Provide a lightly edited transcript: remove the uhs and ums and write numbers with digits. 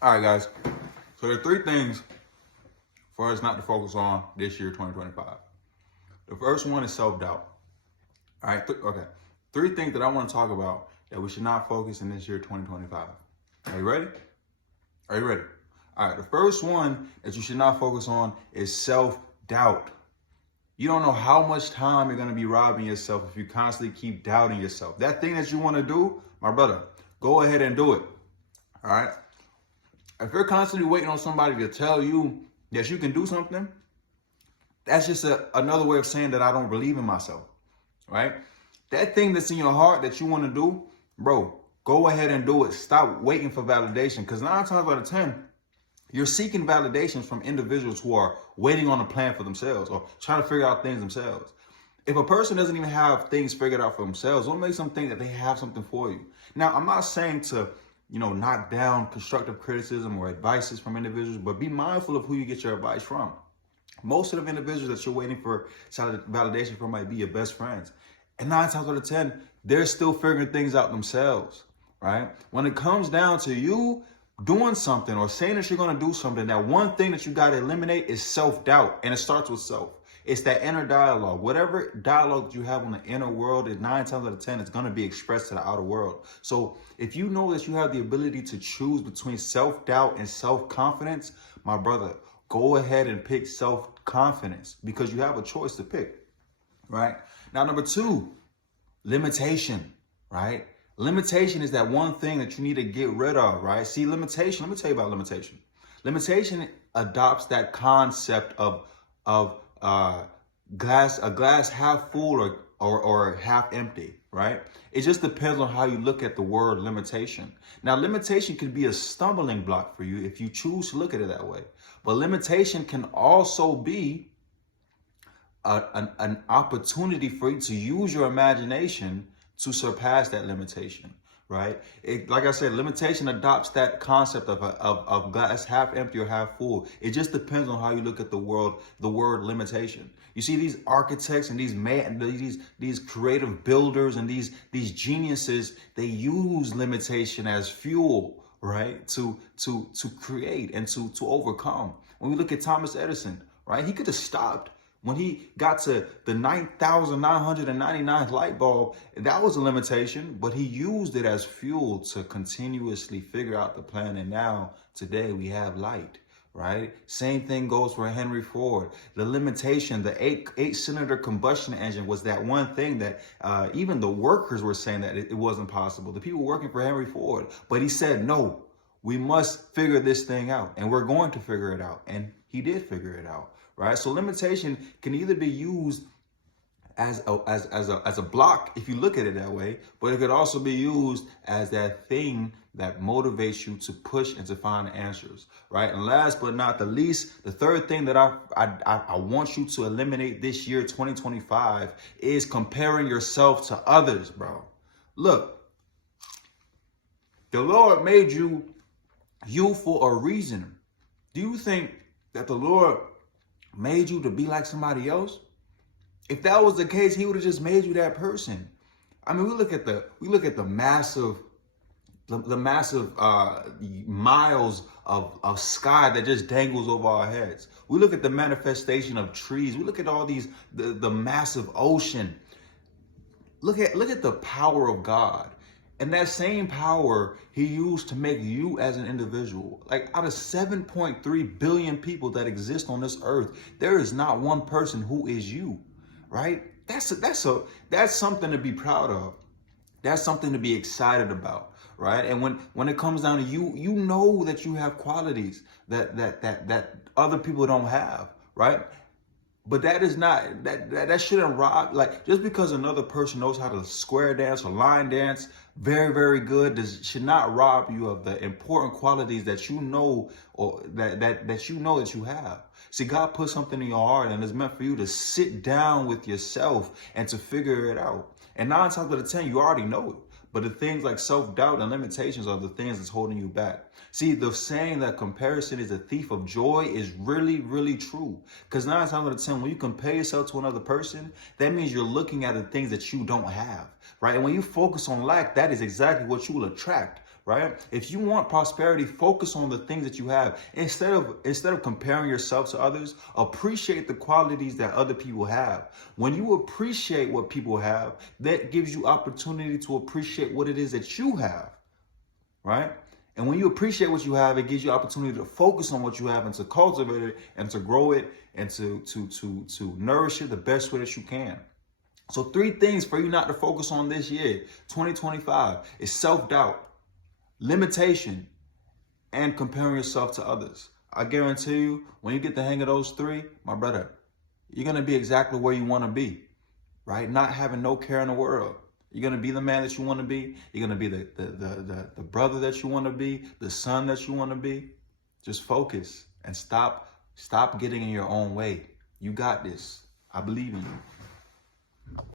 All right, guys. So there are three things for us not to focus on this year, 2025. The first one is self-doubt. All right, okay. Three things that I want to talk about that we should not focus in this year, 2025. Are you ready? Are you ready? All right, the first one that you should not focus on is self-doubt. You don't know how much time you're going to be robbing yourself if you constantly keep doubting yourself. That thing that you want to do, my brother, go ahead and do it. All right? If you're constantly waiting on somebody to tell you that you can do something, that's just another way of saying that I don't believe in myself, right? That thing that's in your heart that you want to do, bro, go ahead and do it. Stop waiting for validation, because 9 times out of 10, you're seeking validations from individuals who are waiting on a plan for themselves or trying to figure out things themselves. If a person doesn't even have things figured out for themselves, what makes them think that they have something for you? Now, I'm not saying to knock down constructive criticism or advices from individuals, but be mindful of who you get your advice from. Most of the individuals that you're waiting for validation from might be your best friends. And 9 times out of 10, they're still figuring things out themselves, right? When it comes down to you doing something or saying that you're going to do something, that one thing that you got to eliminate is self-doubt. And it starts with self. It's that inner dialogue. Whatever dialogue that you have on the inner world, is 9 times out of 10, it's going to be expressed to the outer world. So if you know that you have the ability to choose between self-doubt and self-confidence, my brother, go ahead and pick self-confidence, because you have a choice to pick, right? Now, number 2, limitation, right? Limitation is that one thing that you need to get rid of, right? See, limitation, let me tell you about limitation. Limitation adopts that concept of glass half full or half empty, right? It just depends on how you look at the word limitation. Now, limitation can be a stumbling block for you if you choose to look at it that way. But limitation can also be an opportunity for you to use your imagination to surpass that limitation, right? Like I said, limitation adopts that concept of glass half empty or half full. It just depends on how you look at the word limitation. You see, these architects and these creative builders and these geniuses, they use limitation as fuel, right? To create and to overcome. When we look at Thomas Edison, right? He could have stopped when he got to the 9,999th light bulb. That was a limitation, but he used it as fuel to continuously figure out the plan. And now, today, we have light, right? Same thing goes for Henry Ford. The limitation, the eight-cylinder combustion engine, was that one thing that even the workers were saying that it wasn't possible. The people working for Henry Ford. But he said, no, we must figure this thing out, and we're going to figure it out. And he did figure it out. Right, so limitation can either be used as a block if you look at it that way, but it could also be used as that thing that motivates you to push and to find answers. Right, and last but not the least, the third thing that I want you to eliminate this year, 2025, is comparing yourself to others, bro. Look, the Lord made you for a reason. Do you think that the Lord made you to be like somebody else? If that was the case, he would have just made you that person. I mean, we look at the massive miles of sky that just dangles over our heads. We look at the manifestation of trees. We look at all these the massive ocean. Look at the power of God. And that same power he used to make you as an individual. Like, out of 7.3 billion people that exist on this earth, there is not one person who is you, right? That's something to be proud of. That's something to be excited about, right? And when it comes down to you, you know that you have qualities that other people don't have, right? But that is not, that shouldn't rob, like, just because another person knows how to square dance or line dance very, very good, should not rob you of the important qualities that you know, or that you know that you have. See, God put something in your heart, and it's meant for you to sit down with yourself and to figure it out. And 9 times out of 10, you already know it. But the things like self-doubt and limitations are the things that's holding you back. See, the saying that comparison is a thief of joy is really, really true. Because 9 times out of 10, when you compare yourself to another person, that means you're looking at the things that you don't have, right? And when you focus on lack, that is exactly what you will attract, right? If you want prosperity, focus on the things that you have. Instead of comparing yourself to others, appreciate the qualities that other people have. When you appreciate what people have, that gives you opportunity to appreciate what it is that you have, right? And when you appreciate what you have, it gives you opportunity to focus on what you have and to cultivate it and to grow it and to nourish it the best way that you can. So 3 things for you not to focus on this year, 2025, is self-doubt, limitation, and comparing yourself to others. I guarantee you, when you get the hang of those 3, my brother, you're going to be exactly where you want to be, right? Not having no care in the world. You're going to be the man that you want to be. You're going to be the brother that you want to be, the son that you want to be. Just focus and stop getting in your own way. You got this. I believe in you.